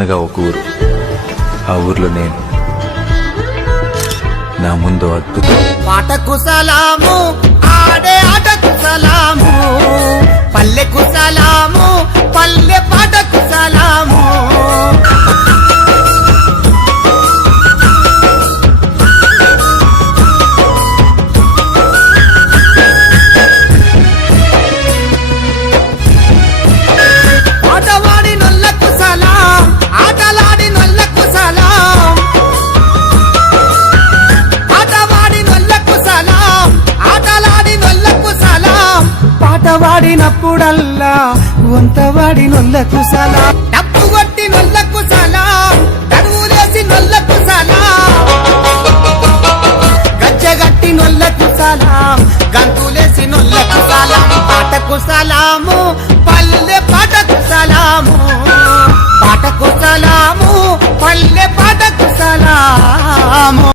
అనగనగా ఒక ఊరు. ఆ ఊర్లో నేను, నా ముందు అద్భుతం. పాటకు సలాము, ఆడే ఆటకు సలాము, పల్లెకు సలాము, పల్లె పాటకు సలాము. ఆటవాడి నొల్లకు సలాం, ఆటలాడి నొల్లకు సలాం. ఆటవాడి నొల్లకు సలాం, ఆటలాడి నొల్లకు సలాం. పాటవాడినప్పుడల్లా వంతవాడి నొల్లకు సలాం. డప్పు కొట్టి నొల్లకు సలాం, తరువులేసి నొల్లకు సలాం. గజ్జగట్టి నొల్లకు సలాం, గంతులేసి నొల్లకు సలాం. పాటకు సలాము, పల్లె పాటకు సలాము, పాటకు సలాము, పల్లె పాటకు సలాము.